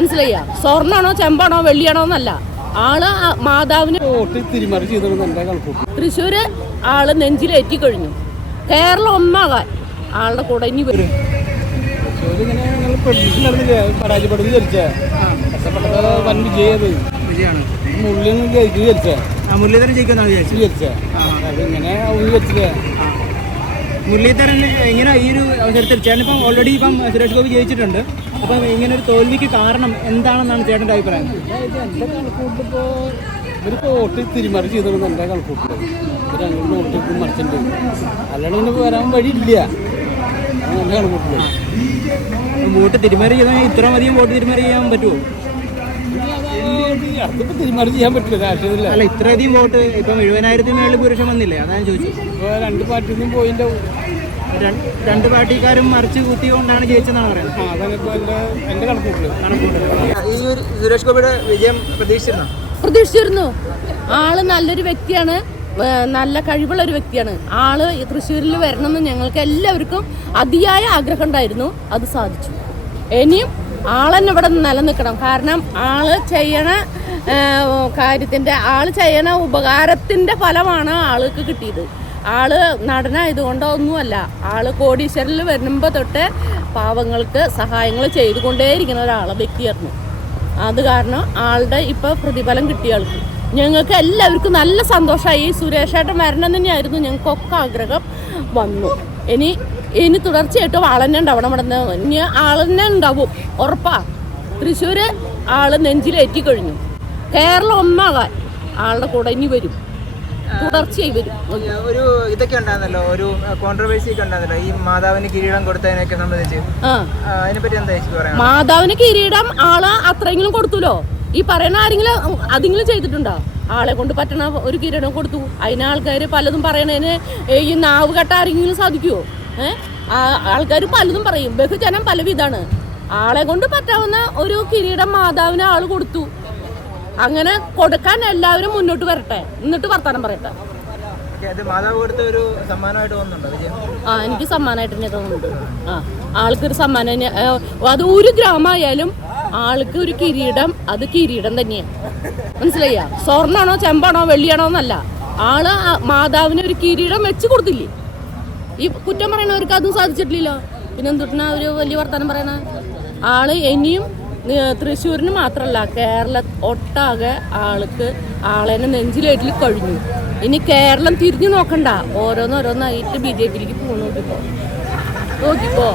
മനസ്സിലായ സ്വർണാണോ ചെമ്പാണോ വെള്ളിയാണോ എന്നല്ല. ആൾ മാതാവിന് തൃശ്ശൂര് ആൾ നെഞ്ചിലേറ്റി കഴിഞ്ഞു കേരളം ഒന്നാകാൻ ആളുടെ കൂടെ ഇനി വരും. ഇങ്ങനെ മുരളീധരൻ അതിങ്ങനെ വിചാരിച്ചില്ലേ? മുരളീധരൻ ഇങ്ങനെ ഈ ഒരു അവസരത്തിൽ ചേട്ടൻ ഇപ്പം ഓൾറെഡി ഇപ്പം സുരേഷ് ഗോപി ജയിച്ചിട്ടുണ്ട്. അപ്പം ഇങ്ങനെ ഒരു തോൽവിക്ക് കാരണം എന്താണെന്നാണ് ചേട്ടന്റെ അഭിപ്രായം? ഇവരിപ്പോൾ വോട്ട് തിരിമറി ചെയ്തതെന്ന് എന്റെ കണക്കൂട്ട്. ഇവർ അങ്ങോട്ട് വോട്ട് മറിച്ചിട്ടുണ്ട്. അല്ലാണ്ട് ഇങ്ങനെ വരാൻ വഴിയില്ല. എന്റെ കണക്കൂട്ടിൽ വോട്ട് തിരിമറി ചെയ്താൽ ഇത്രയും അധികം വോട്ട് തിരിമറി ചെയ്യാൻ പറ്റുമോ? അടുത്തിപ്പോൾ തിരിമറി ചെയ്യാൻ പറ്റില്ല രാഷ്ട്രീയത്തില്ല അല്ല ഇത്രയധികം വോട്ട് ഇപ്പം എഴുപതിനായിരത്തിന് മേളിൽ പുരുഷൻ വന്നില്ലേ? അതാണ് ചോദിച്ചത്. ഇപ്പോൾ രണ്ട് പാർട്ടിയിൽ നിന്നും പോയിന്റെ രണ്ട് പാർട്ടിക്കാരും മറിച്ച് കുത്തിക്കൊണ്ടാണ് ജയിച്ചതെന്നാണ് പറയുന്നത്. ആ അതാണ് ഇപ്പോൾ എന്റെ എന്റെ കണക്കൂട്ടിൽ. ഈ ഒരു സുരേഷ് ഗോപിയുടെ വിജയം പ്രതീക്ഷിച്ചിരുന്നോ? പ്രതീക്ഷിച്ചിരുന്നു. ആൾ നല്ലൊരു വ്യക്തിയാണ്. നല്ല കഴിവുള്ള ഒരു വ്യക്തിയാണ്. ആൾ തൃശ്ശൂരിൽ വരണമെന്ന് ഞങ്ങൾക്ക് എല്ലാവർക്കും അതിയായ ആഗ്രഹം ഉണ്ടായിരുന്നു. അത് സാധിച്ചു. ഇനിയും ആളെന്നെ ഇവിടെ നിലനിൽക്കണം. കാരണം ആൾ ചെയ്യണ കാര്യത്തിന്റെ ആൾ ചെയ്യണ ഉപകാരത്തിന്റെ ഫലമാണ് ആൾക്ക് കിട്ടിയത്. ആൾ നടനായതുകൊണ്ടോ ഒന്നുമല്ല. ആൾ കോടീശ്വരിൽ വരുമ്പോൾ തൊട്ട് പാവങ്ങൾക്ക് സഹായങ്ങൾ ചെയ്തുകൊണ്ടേയിരിക്കുന്ന ഒരാളെ വ്യക്തിയായിരുന്നു. അത് കാരണം ആളുടെ ഇപ്പൊ പ്രതിഫലം കിട്ടിയ ആൾക്ക്. ഞങ്ങൾക്ക് എല്ലാവർക്കും നല്ല സന്തോഷമായി. സുരേഷേട്ടൻ വരണം തന്നെയായിരുന്നു. ഞങ്ങൾക്കൊക്കെ ആഗ്രഹം വന്നു. ഇനി ഇനി തുടർച്ചയായിട്ട് ആളെന്നെ ഉണ്ടാവണം ഇവിടെ നിന്ന് ഇനി ആളെന്നെ ഉണ്ടാവും. ഉറപ്പാ. തൃശ്ശൂര് ആൾ നെഞ്ചിലേറ്റി കഴിഞ്ഞു. കേരളം ഒന്നാകാൻ ആളുടെ കൂടെ ഇനി വരും. തുടർച്ചയായി വരും. ഒരു ഇതൊക്കെ ഉണ്ടായിരുന്നല്ലോ ഒരു കോൺട്രവേഴ്സി ഒക്കെ ഉണ്ടായിരുന്നല്ലോ ഈ മാതാവിന് കിരീടം കൊടുത്തതിനൊക്കെ സംബന്ധിച്ച്. അതിനെപ്പറ്റി എന്താ മാതാവിന് കിരീടം ആൾ അത്രയെങ്കിലും കൊടുത്തുല്ലോ? ഈ പറയുന്ന ആരെങ്കിലും അതെങ്കിലും ചെയ്തിട്ടുണ്ടോ? ആളെ കൊണ്ട് പറ്റണ ഒരു കിരണം കൊടുത്തു. അതിന് ആൾക്കാർ പലതും പറയണതിന് ഈ നാവ് കെട്ട ആരെങ്കിലും സാധിക്കുമോ ഏഹ് ആൾക്കാർ പലതും പറയും. ബഹുജനം പലവിധാണ്. ആളെ കൊണ്ട് പറ്റാവുന്ന ഒരു കിരീടം മാതാവിന് ആൾ കൊടുത്തു. അങ്ങനെ കൊടുക്കാൻ എല്ലാവരും മുന്നോട്ട് വരട്ടെ. എന്നിട്ട് വർത്തമാനം പറയട്ടെ. ആ എനിക്ക് സമ്മാനമായിട്ട് തന്നെ തോന്നുന്നുണ്ട്. ആ ആൾക്കൊരു സമ്മാനം അത് ഒരു ഗ്രാമമായാലും ആൾക്ക് ഒരു കിരീടം അത് കിരീടം തന്നെയാണ് മനസ്സിലായ സ്വർണാണോ ചെമ്പാണോ വെള്ളിയാണോ എന്നല്ല. ആൾ മാതാവിന് ഒരു കിരീടം വെച്ച് കൊടുത്തില്ലേ? ഈ കുറ്റം പറയണവർക്ക് അതും സാധിച്ചിട്ടില്ലല്ലോ. പിന്നെ എന്തുട്ടാ ഒരു വലിയ വർത്തമാനം പറയണ? ആൾ ഇനിയും തൃശ്ശൂരിന് മാത്രമല്ല കേരള ഒട്ടാകെ ആൾക്ക് ആളെന്നെ നെഞ്ചിലേറ്റിൽ കഴിഞ്ഞു. ഇനി കേരളം തിരിഞ്ഞു നോക്കണ്ട. ഓരോന്നോരോന്നായിട്ട് ബി ജെ പിയിലേക്ക് പോകുന്നു നോക്കിപ്പോ നോക്കിപ്പോ